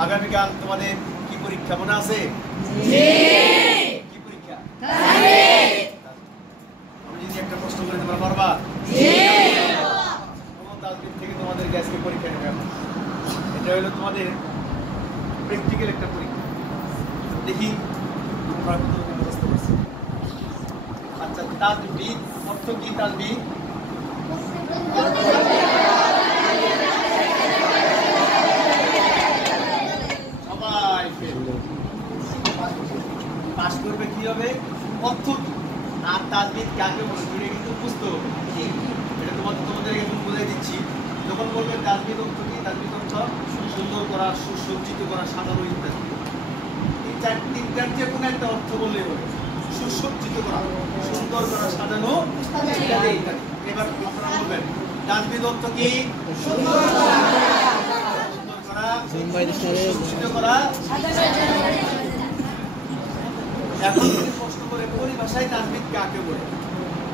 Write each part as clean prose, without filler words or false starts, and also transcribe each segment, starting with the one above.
আগামীকাল তোমাদের কি পরীক্ষা মনে আছে? কি পরীক্ষা? আমি যদি একটা প্রশ্ন করে তোমরা পারবা? তাজবিদ থেকে তোমাদের আজকে পরীক্ষা নেবে। এটা হলো তোমাদের প্র্যাকটিক্যাল একটা পরীক্ষা। দেখি তোমরা কতটুকু মুখস্থ করছো। আচ্ছা, তাজবিদ অর্থ কি? তাজবিদ পাস করবে কি হবে? অর্থ আর তাজবিদ কাকে বলে এটা কিন্তু বুঝতে হবে। এটা তোমাদের এখন বুঝাই দিচ্ছি। যখন বলবে তাজবিদ অর্থ কি, তাজবিদ অর্থ সুন্দর করা, সুসজ্জিত করা, সাজানো ইত্যাদি। তিনটার যে কোনো একটা অর্থ বললেই হবে। সুসজ্জিত করা, সুন্দর করা, সাজানো ইত্যাদি। এবার আপনারা বলবেন তাজবিদ অর্থ কি? সুন্দর করা, সুসজ্জিত করা। এখন যদি প্রশ্ন করে পরিভাষায় তাজবিদ কাকে বলে,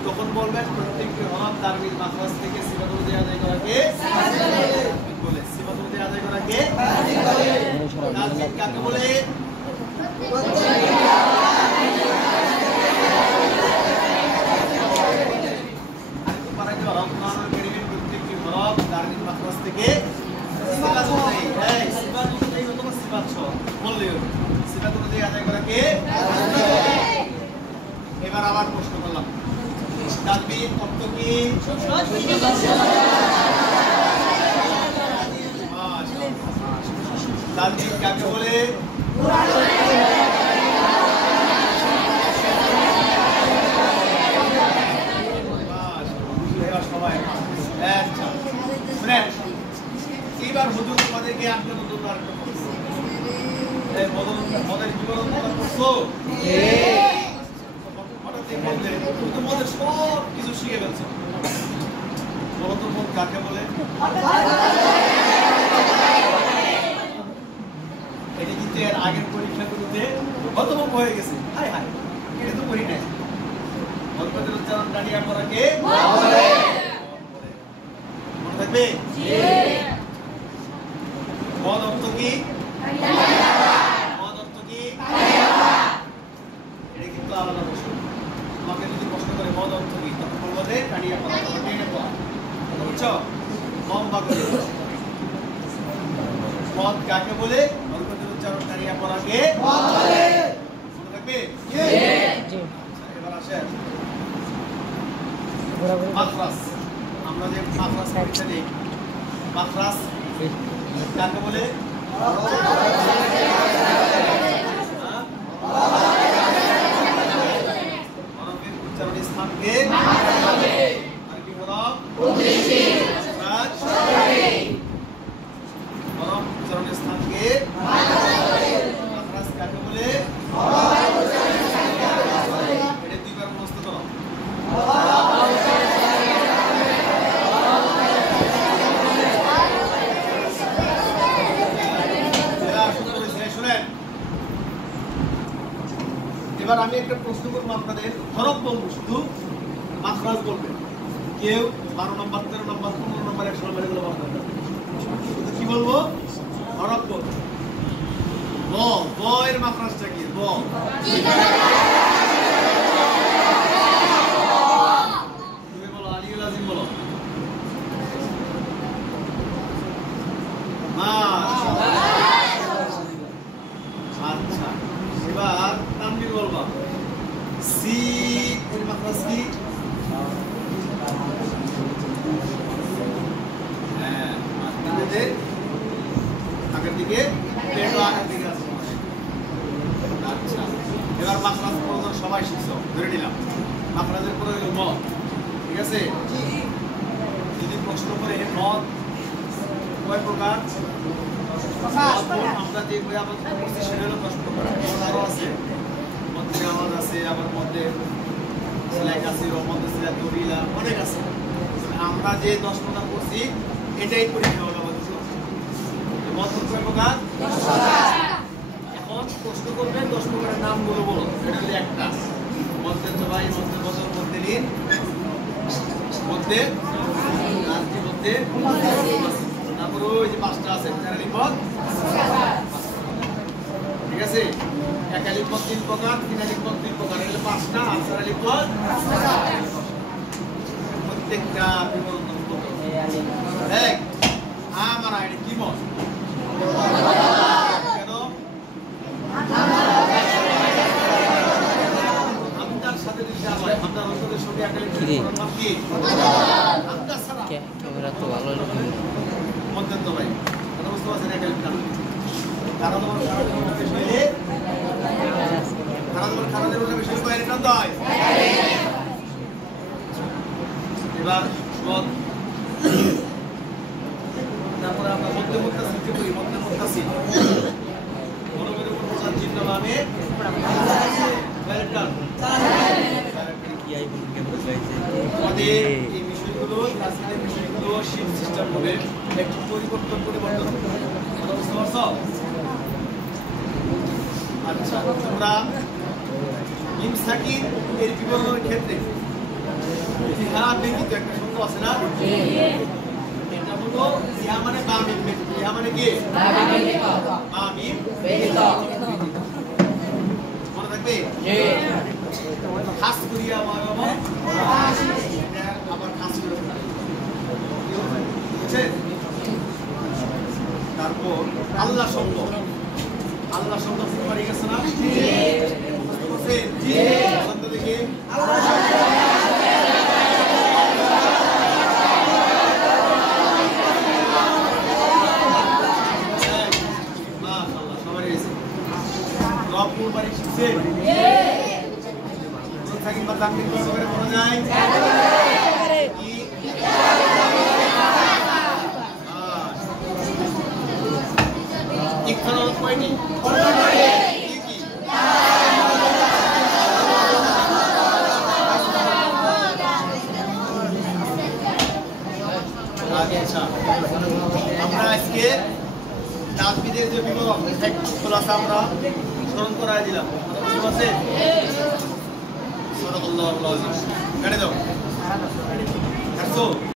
তখন বলবেন প্রত্যেকটি হরফ তাজবিদ মাখরাজ থেকে সিফাত অনুযায়ী আদায় করাকে তাজবিদ বলে। সিফাত অনুযায়ী আদায় করাকে তাজবিদ কাকে বলে? আরেকটু পারাইতে পারো, কোরআনুল কারীমের প্রত্যেকটি হরফ তাজবিদ মাখরাজ থেকে সিফাত অনুযায়ী, সিফাত অনুযায়ী অথবা সিফাত সহ বললেই হবে। সিফাত অনুযায়ী আদায় করাকে। এবার আবার প্রশ্ন করলাম, তাজবিদ অর্থ কি? তাজবিদ কাকে বলে? সবাই এইবার হুজুর তোমাদেরকে একটা নতুন মদের জীবন করছো। তোমাদের সব কিছু শিখে ফেলছো। বলো তো মদ কাকে বলে? এটা কিন্তু এর আগের পরীক্ষাগুলোতে হতভম্ব হয়ে গেছে। হায় হায়, এটা তো করি নাই। মদপথের উচ্চারণ দাঁড়িয়ে করাকে মনে থাকবে? মদ অর্থ কি? মদ অর্থ কি? এটা কিন্তু আলাদা প্রশ্ন। তোমাকে যদি প্রশ্ন করে মদ অর্থ কি, তখন বলবো যে কানিয়া পড়া, টেনে পড়া। বুঝছো? লম্বা করে মদ কাকে বলে? মদপথের উচ্চারণ কানিয়া পড়াকে মনে থাকবে? এবার আসেন মাখরাজ। আমরা যে মাখরাজ পরীক্ষা দিই, মাখরাজ কাকে বলে? হরফের উচ্চারণ স্থানকে আর কি হরফ? মাখরাজ। হরফ উচ্চারণ স্থানকে মাখরাজ কাকে বলে? এটা দুইবার মুখস্থ করো। এবার আমি একটা প্রশ্ন করবো আপনাদের, হরফ বলবো, শুধু মাখরাজ বলবেন। কেউ 12 নম্বর, 13 নম্বর, 15 নম্বর, 100 নম্বর এগুলো বলতে হবে। শুধু কি বলবো? হরফ বলবো। ব, ব এর মাখরাজটা কি? ব। তুমি বলো, আলিউল আজিম বলো। আচ্ছা, এবার তানবীর বলবা। সিন এর মাখরাজ কি? হ্যাঁ, মাঝখানে আগের দিকে, পেটও আগের দিকে আছে। আচ্ছা, এবার মাখরাজ প্রয়োজন সবাই শিখছো, ধরে নিলাম। মাখরাজের পরে হলো মদ। ঠিক আছে? যদি প্রশ্ন করে মদ কয় প্রকার? আমরা যে বই আলোচনা করছি সেটা হলো 10 প্রকার। আরো আছে, মধ্যে আওয়াজ আছে, আবার মধ্যে সেলাই কাসির, মধ্যে সেলাই দরিলা, অনেক আছে। আমরা যে 10 প্রকার করছি এটাই পরীক্ষা হলো আমাদের। মদ কয় প্রকার? 10 প্রকার। এখন প্রশ্ন করবে 10 প্রকারের নামগুলো বলো। এটা হলো একটা, মধ্যে জবাই, মধ্যে বদল, মধ্যে লীন, মধ্যে মধ্যে তারপরে ওই যে 5টা আছে, 4 লিপদ আছে একালিক পদ 3 প্রকার, তিনালিক পদ 3 প্রকার, এগুলো 5টা, আর চারালিক পদ প্রত্যেকটা বিবরণ কত? এক আমার আইডি কি মত? কেন আমদার সাথে যদি হয় আমদার অন্তরের সঙ্গে একালিক বিবরণ নাম কি? আমদার ছাড়া ক্যামেরা তো ভালো মধ্যন্ত ভাই কথা বুঝতে পারছেন একালিক কারণ কারণ বিষয়ে কারণ বিষয়ে বাইরে কান্দ হয়। এবার তারপরে আমরা মধ্যে মুত্তাসিলকে বলি, মধ্যে মুত্তাসিল বড় বড় প্রধান চিহ্ন নামে বাইরে কান আমাদের এই বিষয়গুলো তাসবিহের বিষয়গুলো শিফট সিস্টেম হবে একটু পরিবর্তন কথা বুঝতে পারছো? আচ্ছা তোমরা মিম সাকিন এর বিবরণের ক্ষেত্রে ইহা ব্যতীত একটা শব্দ আছে না? এটা হলো ইহা মানে বা মিম ব্যতীত, ইহা মানে কি? বা মিম ব্যতীত। মনে থাকবে? খাস করিয়া মারব এটা আবার খাস করে বুঝছেন? তারপর আল্লাহ শব্দ পারি গেছে না? জি শব্দ দেখে আল্লাহ সবাই এসে রবপুর বাড়ি শিখছে থাকি বা তার করে বলা যায় কি ইকরার কয়টি? আচ্ছা আমরা আজকে তাসবিহের যে বিবরণ একটু খোলাসা আমরা স্মরণ করাই দিলাম। বুঝতে পারছেন? সুবহানাল্লাহ, কেটে দাও।